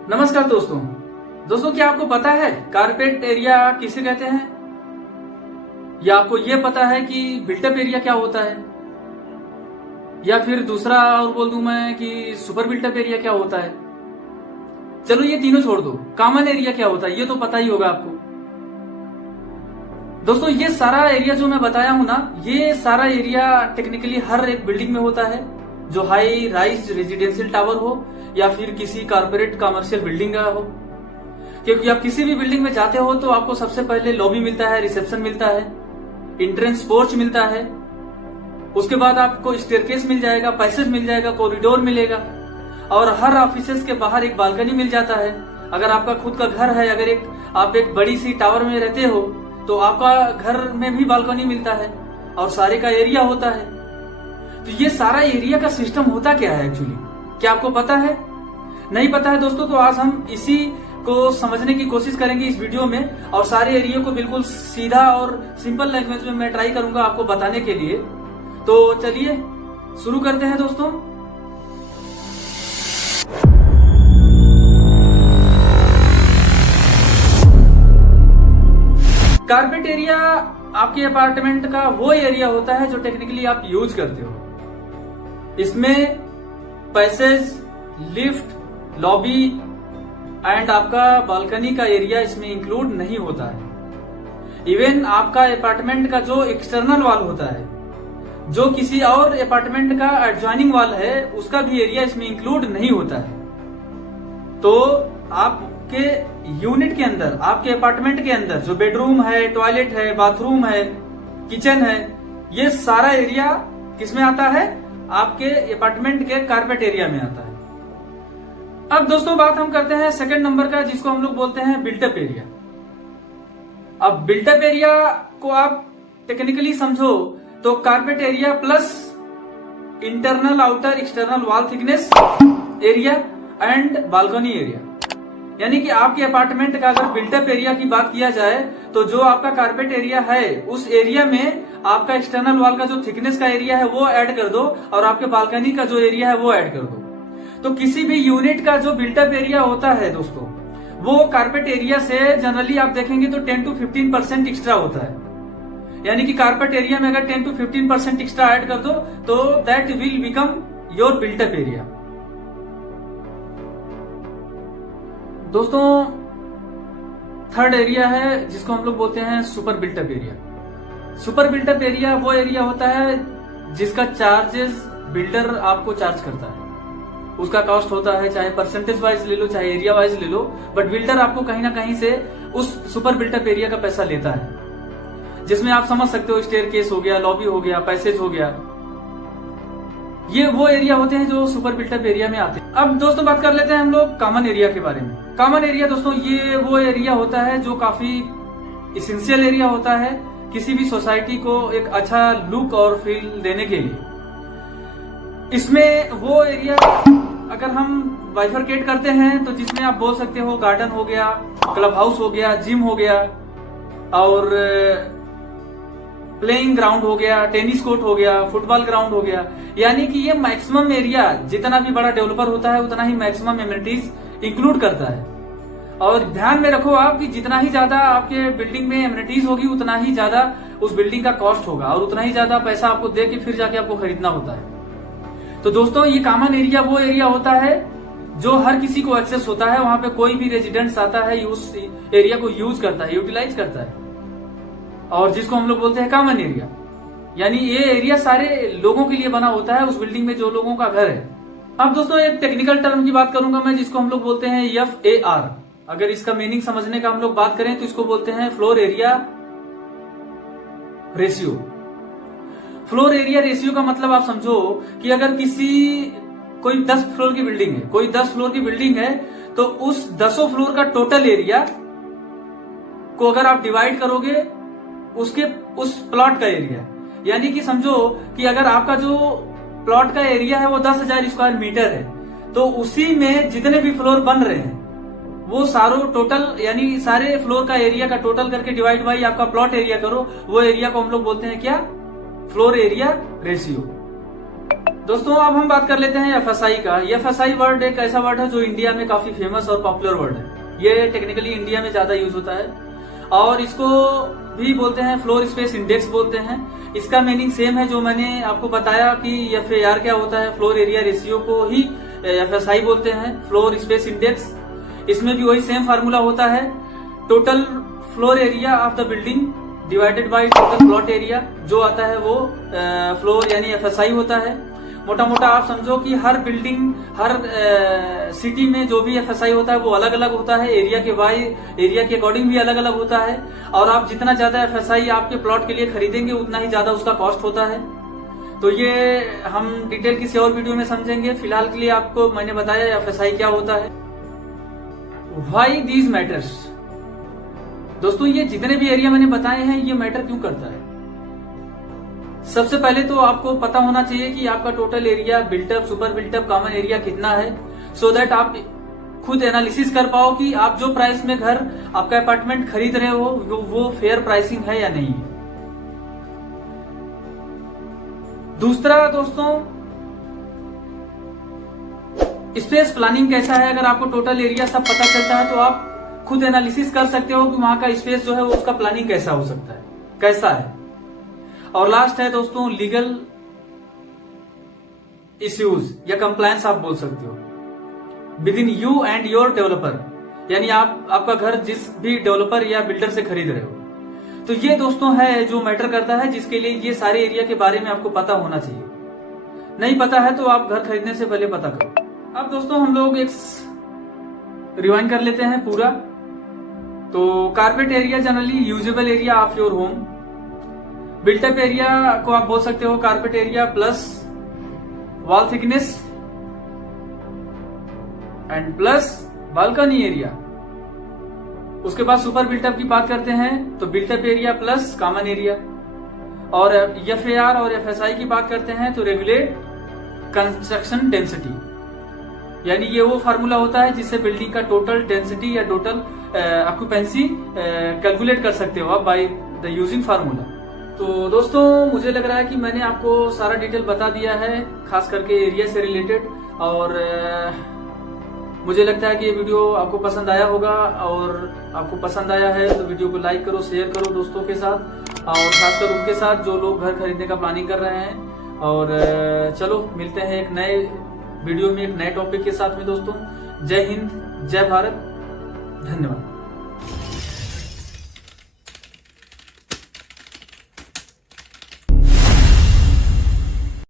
नमस्कार दोस्तों, क्या आपको पता है कारपेट एरिया किसे कहते हैं? या आपको यह पता है कि बिल्टअप एरिया क्या होता है? या फिर दूसरा और बोल दूं मैं कि सुपर बिल्टअप एरिया क्या होता है? चलो ये तीनों छोड़ दो, कॉमन एरिया क्या होता है ये तो पता ही होगा आपको। दोस्तों ये सारा एरिया जो मैं बताया हूं ना, ये सारा एरिया टेक्निकली हर एक बिल्डिंग में होता है, जो हाई राइज रेजिडेंशियल टावर हो या फिर किसी कारपोरेट कमर्शियल बिल्डिंग का हो। क्योंकि आप किसी भी बिल्डिंग में जाते हो तो आपको सबसे पहले लॉबी मिलता है, रिसेप्शन मिलता है, एंट्रेंस पोर्च मिलता है, उसके बाद आपको स्टेयरकेस मिल जाएगा, पैसेज मिल जाएगा, कॉरिडोर मिलेगा, और हर ऑफिसेस के बाहर एक बालकनी मिल जाता है। अगर आपका खुद का घर है, अगर आप एक बड़ी सी टावर में रहते हो तो आपका घर में भी बालकनी मिलता है और सारे का एरिया होता है। तो ये सारा एरिया का सिस्टम होता क्या है एक्चुअली, क्या आपको पता है? नहीं पता है दोस्तों, तो आज हम इसी को समझने की कोशिश करेंगे इस वीडियो में, और सारे एरिया को बिल्कुल सीधा और सिंपल लैंग्वेज में मैं ट्राई करूंगा आपको बताने के लिए। तो चलिए शुरू करते हैं दोस्तों। कारपेट एरिया आपके अपार्टमेंट का वो एरिया होता है जो टेक्निकली आप यूज करते हो। इसमें पैसेज, लिफ्ट, लॉबी एंड आपका बालकनी का एरिया इसमें इंक्लूड नहीं होता है। इवन आपका अपार्टमेंट का जो एक्सटर्नल वॉल होता है, जो किसी और अपार्टमेंट का एडजॉइनिंग वॉल है, उसका भी एरिया इसमें इंक्लूड नहीं होता है। तो आपके यूनिट के अंदर, आपके अपार्टमेंट के अंदर जो बेडरूम है, टॉयलेट है, बाथरूम है, किचन है, ये सारा एरिया किसमें आता है? आपके अपार्टमेंट के कारपेट एरिया में आता है। अब दोस्तों बात हम करते हैं सेकंड नंबर का, जिसको हम लोग बोलते हैं बिल्टअप एरिया। अब बिल्टअप एरिया को आप टेक्निकली समझो तो carpet area plus internal outer external wall thickness area and balcony area. यानी कि आपके अपार्टमेंट का अगर बिल्टअप एरिया की बात किया जाए तो जो आपका कारपेट एरिया है उस एरिया में आपका एक्सटर्नल वॉल का जो थिकनेस का एरिया है वो ऐड कर दो, और आपके बालकनी का जो एरिया है वो ऐड कर दो। तो किसी भी यूनिट का जो बिल्टअप एरिया होता है दोस्तों, वो कारपेट एरिया से जनरली आप देखेंगे तो 10 to 15% एक्स्ट्रा होता है। यानी कि कारपेट एरिया में अगर 10 to 15% एक्स्ट्रा ऐड कर दो तो that will become your built up area. दोस्तों थर्ड एरिया है जिसको हम लोग बोलते हैं super built up area. Super built up area वो एरिया होता है जिसका चार्जेस बिल्डर आपको चार्ज करता है। उसका कॉस्ट होता है, चाहे परसेंटेज वाइज ले लो चाहे एरिया वाइज ले लो, बट बिल्डर आपको कहीं ना कहीं से उस सुपर बिल्टअप एरिया का पैसा लेता है, जिसमें आप समझ सकते हो स्टेयरकेस हो गया, लॉबी हो गया, पैसेज हो गया। ये वो एरिया होते हैं जो सुपर बिल्टअप एरिया में आते हैं। अब दोस्तों बात कर लेते हैं हम लोग कॉमन एरिया के बारे में। कॉमन एरिया दोस्तों ये वो एरिया होता है जो काफी इसेंशियल एरिया होता है किसी भी सोसाइटी को एक अच्छा लुक और फील देने के लिए। इसमें वो एरिया अगर हम बाइफरकेट करते हैं तो जिसमें आप बोल सकते हो गार्डन हो गया, क्लब हाउस हो गया, जिम हो गया, और प्लेइंग ग्राउंड हो गया, टेनिस कोर्ट हो गया, फुटबॉल ग्राउंड हो गया। यानी कि ये मैक्सिमम एरिया, जितना भी बड़ा डेवलपर होता है उतना ही मैक्सिमम एमिनिटीज इंक्लूड करता है। और ध्यान में रखो आप कि जितना ही ज्यादा आपके बिल्डिंग में एमिनिटीज होगी उतना ही ज्यादा उस बिल्डिंग का कॉस्ट होगा, और उतना ही ज्यादा पैसा आपको दे के फिर जाके आपको खरीदना होता है। तो दोस्तों ये कॉमन एरिया वो एरिया होता है जो हर किसी को एक्सेस होता है। वहां पे कोई भी रेजिडेंट्स आता है उस एरिया को यूज करता है, यूटिलाइज करता है, और जिसको हम लोग बोलते हैं कॉमन एरिया। यानी ये एरिया सारे लोगों के लिए बना होता है उस बिल्डिंग में जो लोगों का घर है। अब दोस्तों एक टेक्निकल टर्म की बात करूंगा मैं, जिसको हम लोग बोलते हैं FAR। अगर इसका मीनिंग समझने का हम लोग बात करें तो इसको बोलते हैं floor area ratio. Floor area ratio का मतलब आप समझो कि अगर कोई 10 फ्लोर की बिल्डिंग है, कोई 10 फ्लोर की बिल्डिंग है, तो उस 10 फ्लोर का टोटल एरिया को अगर आप डिवाइड करोगे उस प्लॉट का एरिया, यानी कि समझो कि अगर आपका जो प्लॉट का एरिया है वो 10,000 स्क्वायर मीटर है, तो उसी में जितने भी फ्लोर बन रहे हैं वो सारों टोटल, यानी सारे फ्लोर का एरिया का टोटल करके डिवाइड बाई आपका प्लॉट एरिया करो, वो एरिया को हम लोग बोलते हैं क्या? Floor area ratio. दोस्तों अब हम बात कर लेते हैं एफएसआई का। ये एफएसआई वर्ड एक ऐसा वर्ड है जो इंडिया में काफी फेमस और पॉपुलर वर्ड है। ये टेक्निकली इंडिया में ज्यादा यूज होता है और इसको भी बोलते हैं फ्लोर स्पेस इंडेक्स बोलते हैं। इसका मीनिंग सेम है जो मैंने आपको बताया कि एफएआर क्या होता है, फ्लोर एरिया रेशियो को ही एफएसआई बोलते हैं, फ्लोर स्पेस इंडेक्स। इसमें भी वही सेम फार्मूला होता है, total floor area of the building divided by total plot area, जो आता है वो फ्लोर यानी एफएसआई होता है। मोटा मोटा आप समझो कि हर बिल्डिंग, हर सिटी में जो भी एफएसआई होता है वो अलग अलग होता है, एरिया के अकॉर्डिंग भी अलग अलग होता है। और आप जितना ज्यादा एफएसआई आपके प्लॉट के लिए खरीदेंगे उतना ही ज्यादा उसका कॉस्ट होता है। तो ये हम डिटेल किसी और वीडियो में समझेंगे। फिलहाल के लिए आपको मैंने बताया एफएसआई क्या होता है। Why these matters. दोस्तों ये जितने भी एरिया मैंने बताए हैं ये मैटर क्यों करता है। सबसे पहले तो आपको पता होना चाहिए कि आपका total area, built up, super built up, common area कितना है, सो दैट आप खुद एनालिसिस कर पाओ कि आप जो प्राइस में घर, आपका अपार्टमेंट खरीद रहे हो वो फेयर प्राइसिंग है या नहीं। दूसरा दोस्तों, स्पेस प्लानिंग कैसा है। अगर आपको टोटल एरिया सब पता चलता है तो आप खुद एनालिसिस कर सकते हो कि वहां का स्पेस जो है वो उसका प्लानिंग कैसा हो सकता है, कैसा है। और लास्ट है दोस्तों लीगल इश्यूज या कंप्लायंस आप बोल सकते हो with in you and your developer, यानी आपका घर जिस भी डेवलपर या बिल्डर से खरीद रहे हो। तो ये दोस्तों है जो मैटर करता है, जिसके लिए ये सारे एरिया के बारे में आपको पता होना चाहिए। नहीं पता है तो आप घर खरीदने से पहले पता करो। अब दोस्तों हम लोग एक रिवाइंड कर लेते हैं पूरा। तो carpet area generally usable area of your home. Built up area को आप बोल सकते हो carpet area plus wall thickness and plus balcony area. उसके बाद सुपर बिल्टअप की बात करते हैं तो built up area plus common area. और एफएआर और एफएसआई की बात करते हैं तो रेगुलेट कंस्ट्रक्शन डेंसिटी, यानी ये वो फार्मूला होता है जिससे बिल्डिंग का टोटल डेंसिटी या टोटल ऑक्यूपेंसी कैलकुलेट कर सकते हो आप बाय द यूजिंग फार्मूला। तो दोस्तों मुझे लग रहा है कि मैंने आपको सारा डिटेल बता दिया है, खास करके एरिया से रिलेटेड। और मुझे लगता है कि ये वीडियो आपको पसंद आया होगा, और आपको पसंद आया है तो वीडियो को लाइक करो, शेयर करो दोस्तों के साथ, और खासकर उनके साथ जो लोग घर खरीदने का प्लानिंग कर रहे हैं। और चलो मिलते हैं एक नए वीडियो में एक नए टॉपिक के साथ में दोस्तों। जय हिंद, जय भारत, धन्यवाद।